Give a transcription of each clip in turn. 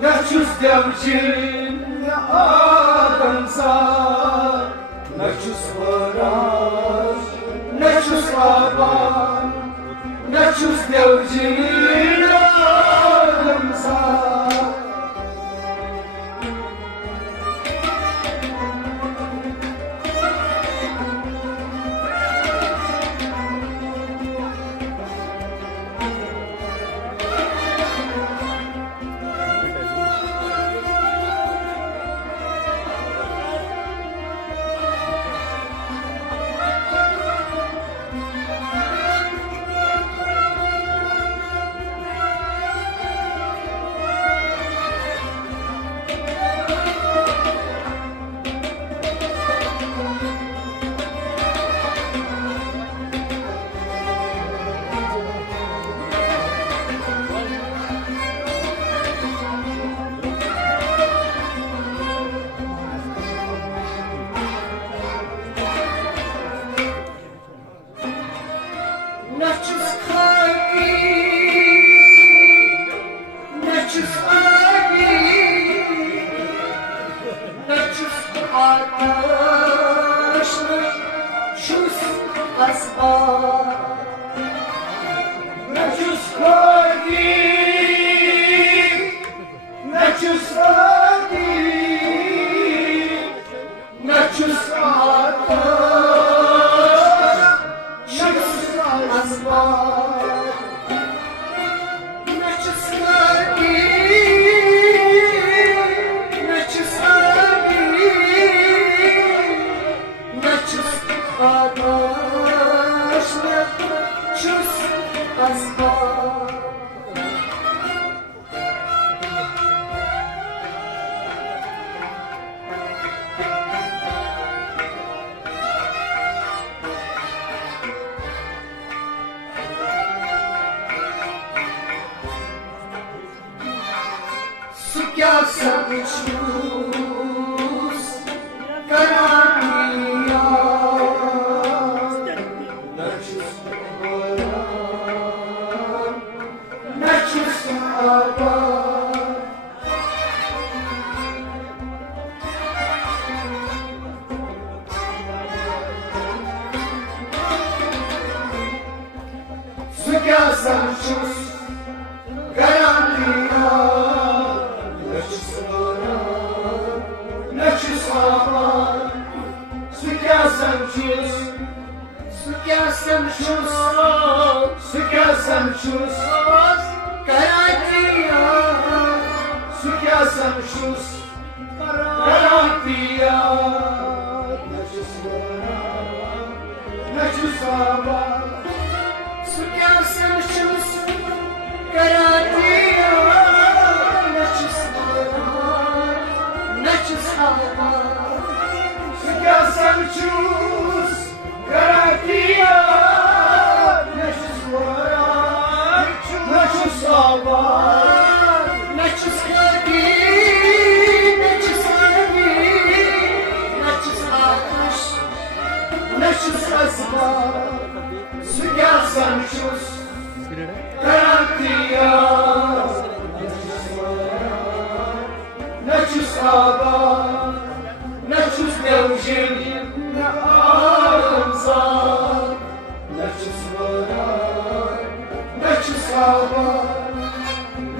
Nacius devcin adamsa, nacius varaz, nacius aban, nacius devcin adamsa.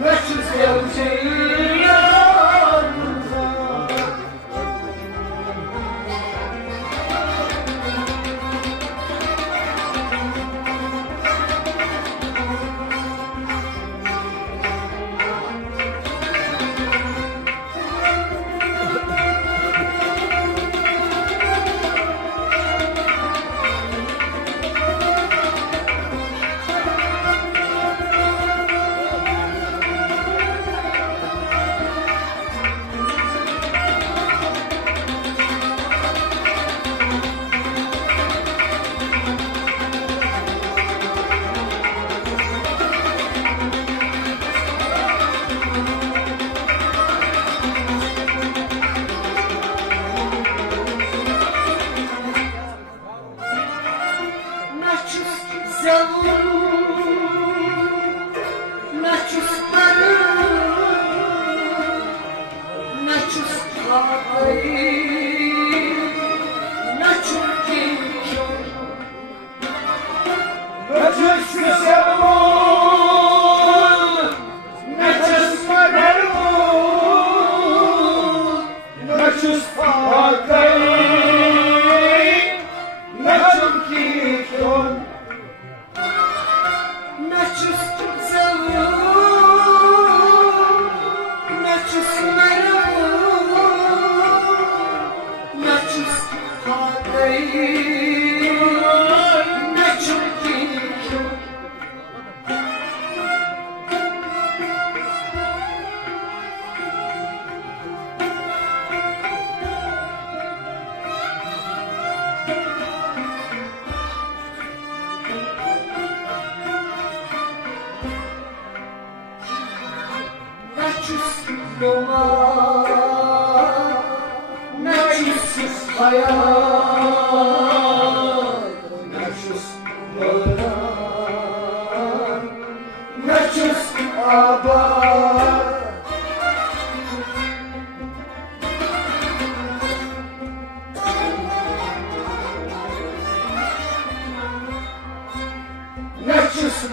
Let's just go to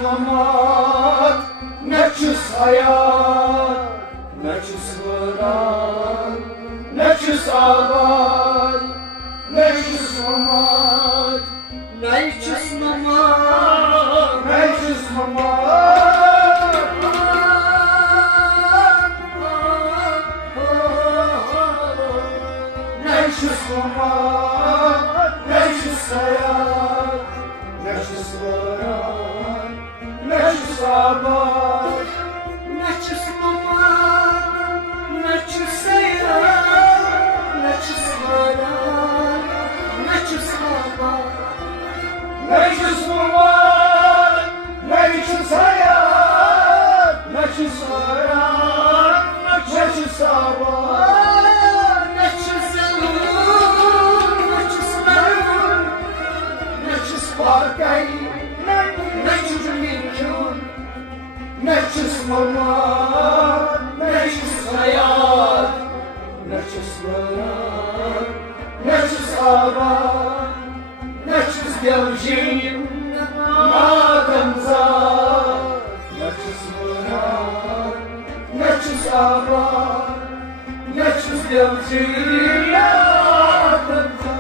Mamat, neçüs hayat, neçüs vıran, neçüs avat, neçüs mamat, neçüs mamat, neçüs mamat, neçüs mamat, neçüs hayat, neçüs vıran, neçüs avat, neçüs mamat, neçüs hayat, neçüs vıran, neçüs avat, neçüs mamat, neçüs hayat, neçüs vıran, neçüs avat, neçüs elun, neçüs merun, neçüs parkay, neçüs minkun, neçüs mamat, neçüs hayat, neçüs vıran, neçüs avat, neçüs gevşin, nademzat, neçüs vıran, neçüs avat, neçüs gevşin, nademzat.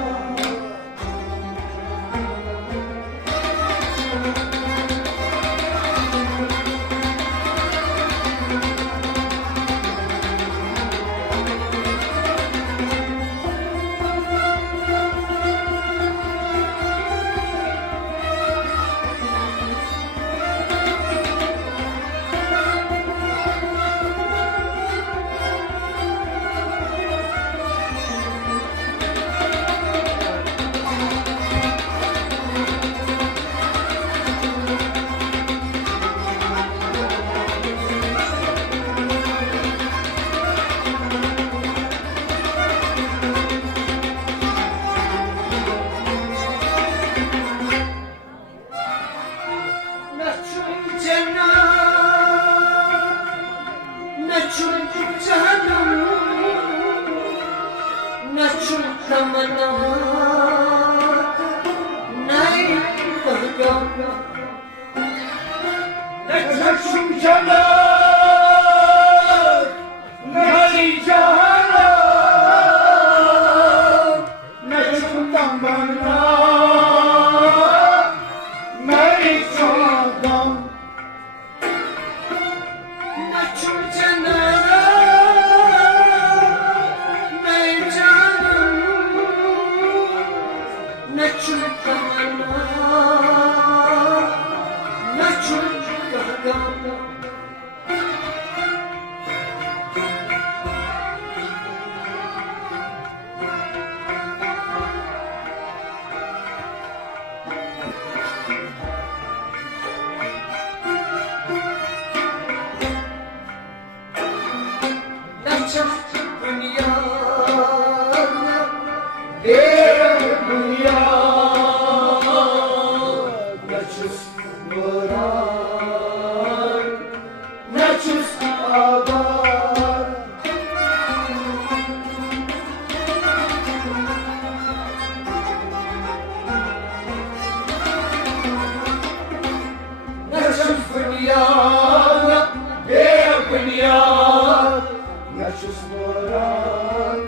نچوس باران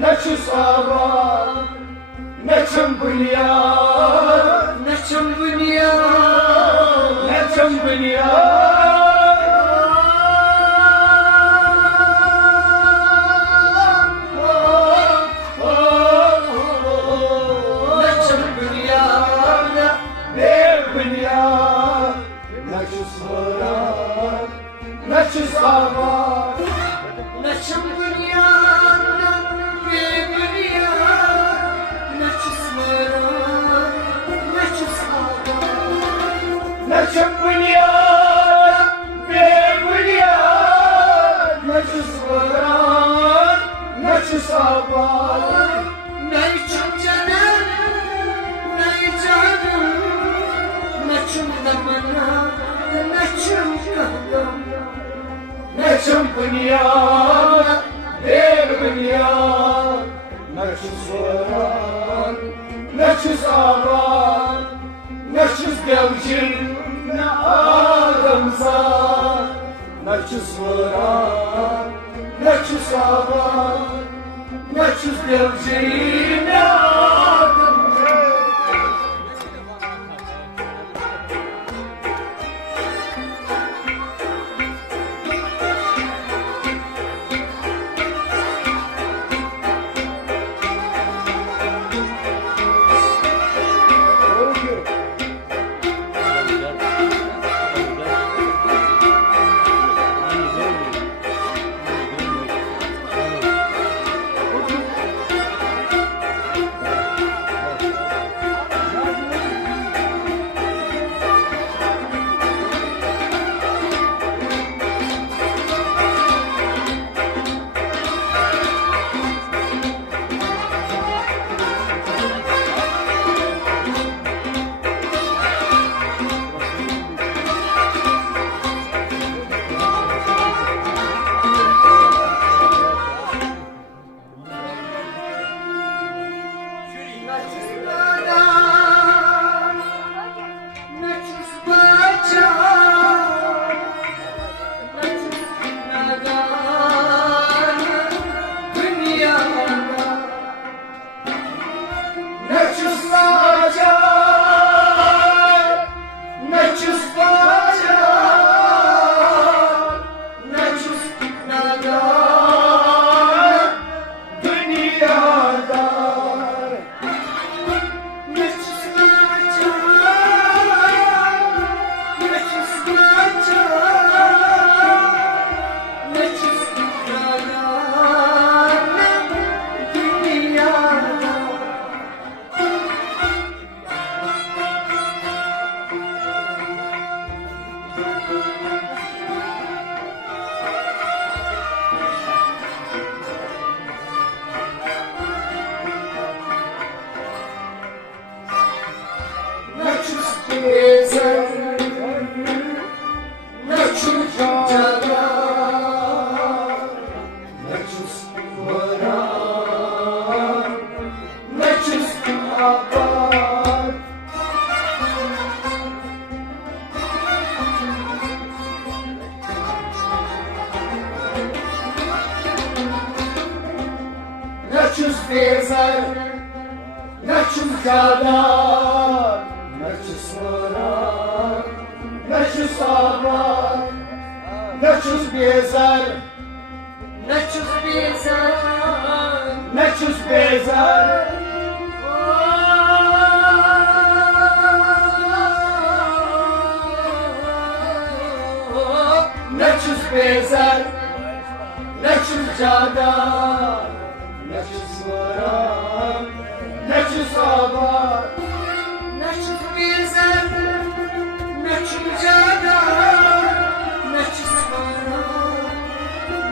نچوس آبان نچم بنیاد نچم بنیاد نچم بنیاد نچوس باران نچوس آبان نچم بنیاد بی بنیاد نچوس باران نچوس آبان نچم بنیاد بی بنیاد نچوس باران نچوس آبان نچم جنم نچم نچم دمنا نچم قدم نچم بنیاد بی بنیاد نچوس باران نچوس آبان نچوس گوجین نه آدمزاد نچوس باران نچوس آبان نچوس گوجین نه آدمزاد نچوس بیزر نچوس جادار نچوس مران نچوس آبان نچوس بیزر نچوس بیزر نچوس بیزر نچوس بیزر نچوس جادار نچوس مران نچوس آبان نچوس بیزر نچوس جادار نچوس مران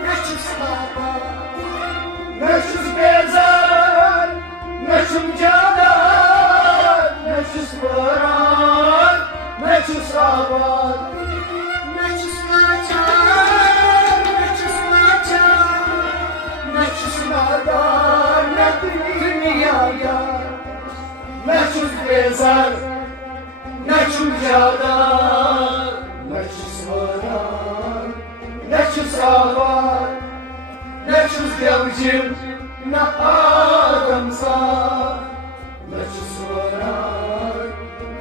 نچوس آبان نچوس بیزر نچوس جادار نچوس مران نچوس آبان نچوس ماچار نچوس ماچار نچوس مادار دنیا نچوس بیزر نچوس جادار نچوس مران نچوس آبان نچوس zbiałcim na Adam za, neću svorak,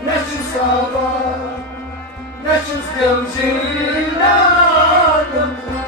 neću sabak, neću zbiałcim na Adam za.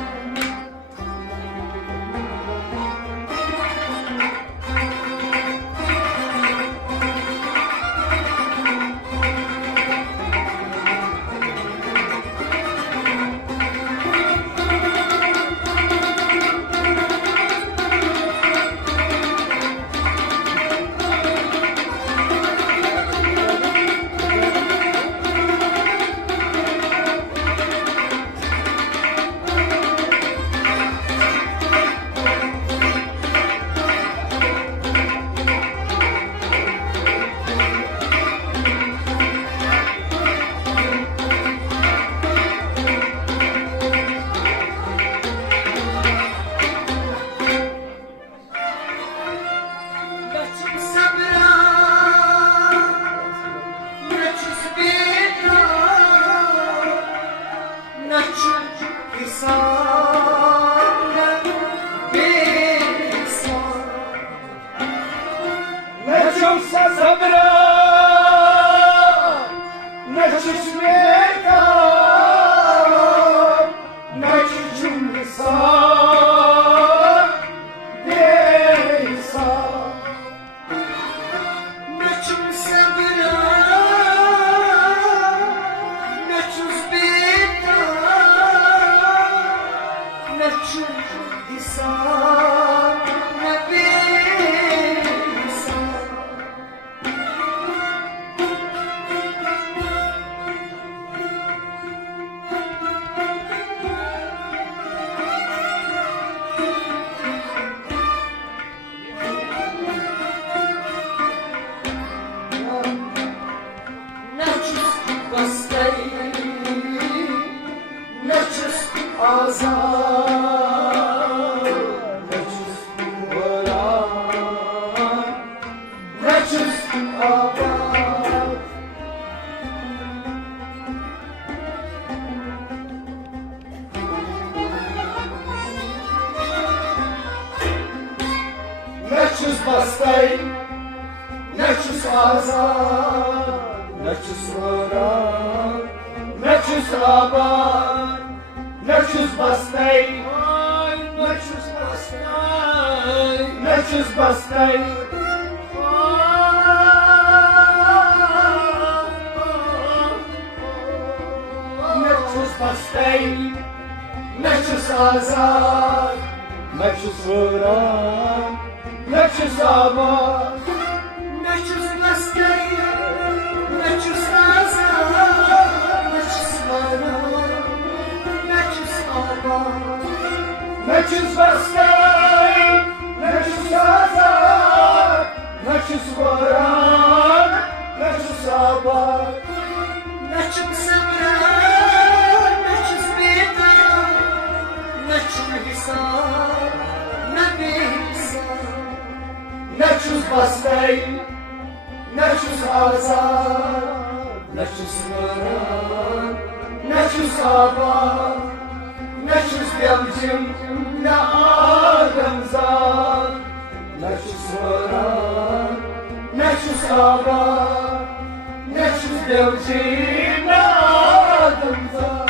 Neću se zabrat, neću smijeta, neću čumi sam, bijeli sam. Neću se zabrat, neću smijeta, neću i sam, ne bijeli sam. Neçiz azar, neçiz uğrar, neçiz abad. Neçiz bastay, neçiz azar, neçiz uğrar, neçiz abad. Neću zbastaj, neću zbastaj, neću zbastaj. Neću zbastaj, neću sazat, neću svorak, neću sabak. Neću zbastaj, neću sazat, neću svorak. Neću zbastaj, neću sazak, neću svorak, neću sabak. Neću sabrak, neću smitak, neću hisab, ne bisam. Neću zbastaj, neću sazak, neću svorak, neću sabak. Neću zbiałcim na Adam za, neću svorak, neću sabak, neću zbiałcim na Adam za.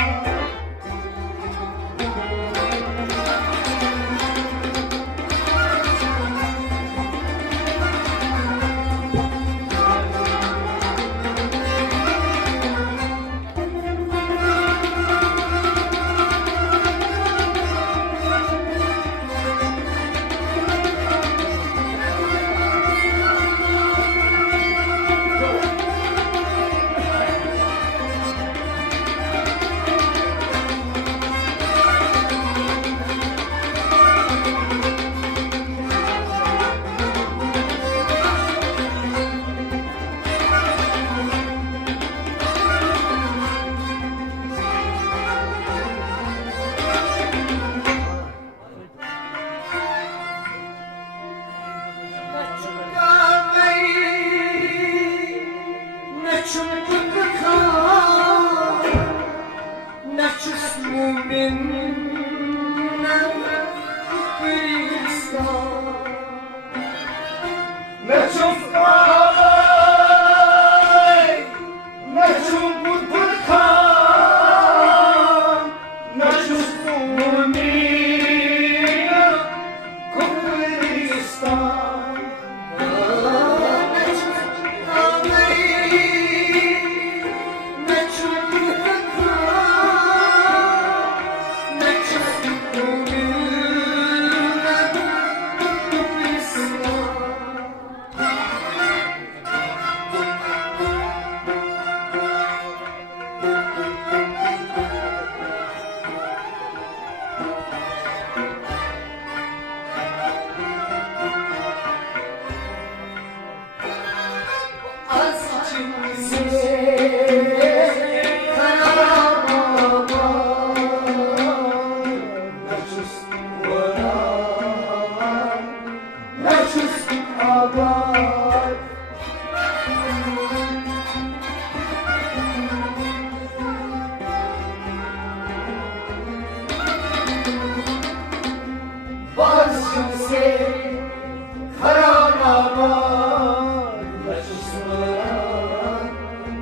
Bazım se karamama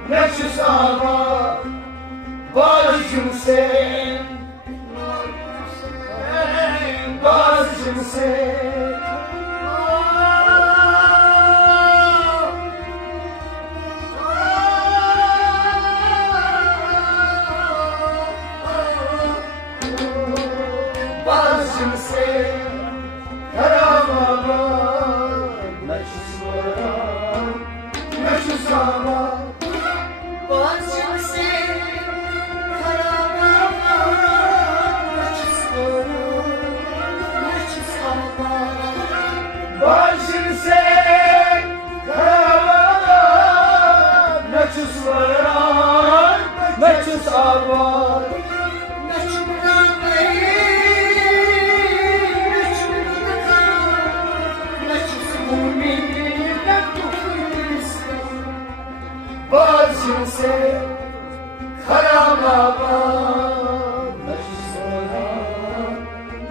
Neçü sama Bazım sen Bazım sen Bazım sen karamama Neçü sonra Neçü sama Bazım sen karamama Neçü sorun Neçü sabah Bazım sen karamama Neçü sonra Neçü sama Neçü bırakmayı Neçü bırakmayı Neçü sorun Bazım sen karamama Neçü sonra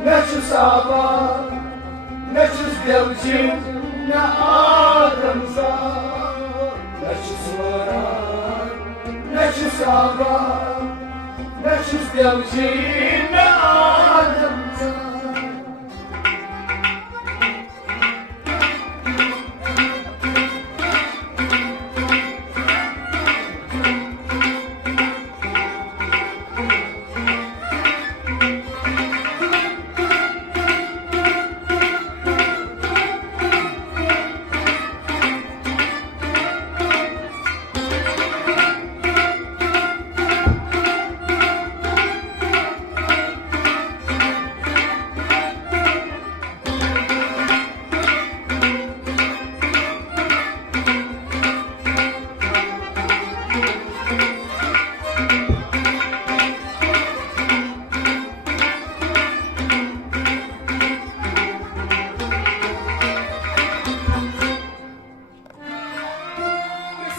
Neçü sabah Neçü belcim ne adamza Neçü sonra Neçü sabah Neçü belcim ne adamza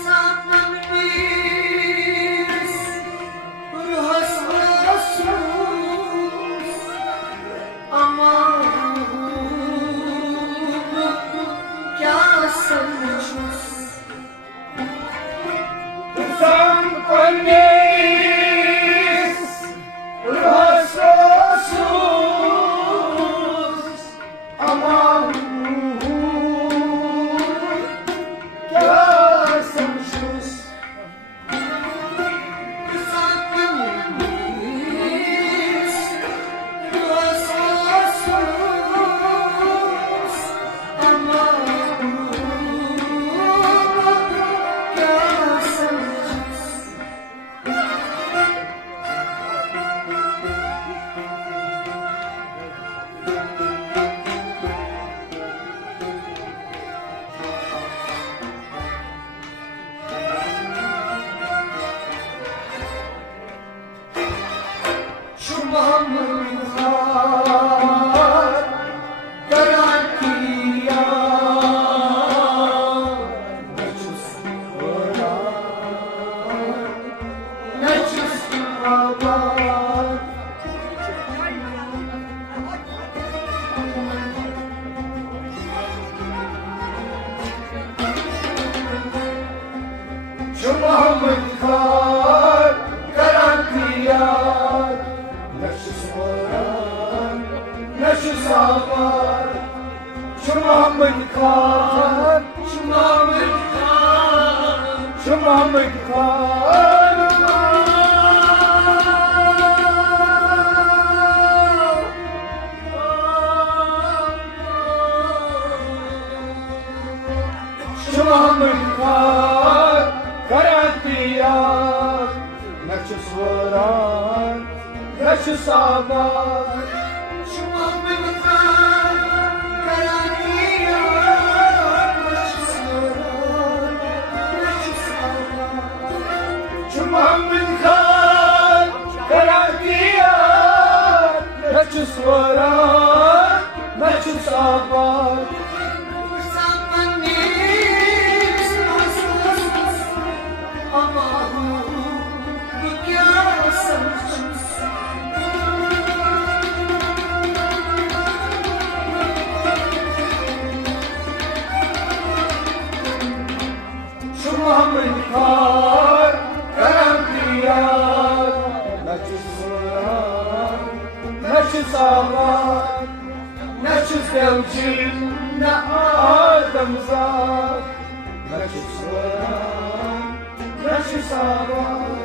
Sanmam biz ruh hastasıyız ama kâsınız. San Cornelis Rasosuz Aman Yasamışız Sanmam biz ruh hastasıyız ama kâsınız. Şu Muhammed'e garantiya Neçüz Kur'an Neçüz Kur'an Şu Muhammed'e garantiya Neçüz Kur'an Neçüz sabah Şu Muhammed Khan Şu Muhammed Khan Şu Muhammed Khan Şu Muhammed Khan garantiya Neçüz Kur'an Neçüz sabah Şu Muhammed'e garantiya Neçü sorun Neçü sabah Şu Muhammed Khan garantiya Neçüz Kur'an Neçüz sabah Sanmam biz hastasıyız ama kâsınız. نستوجب آدم زاد نشو صوران نشو صابان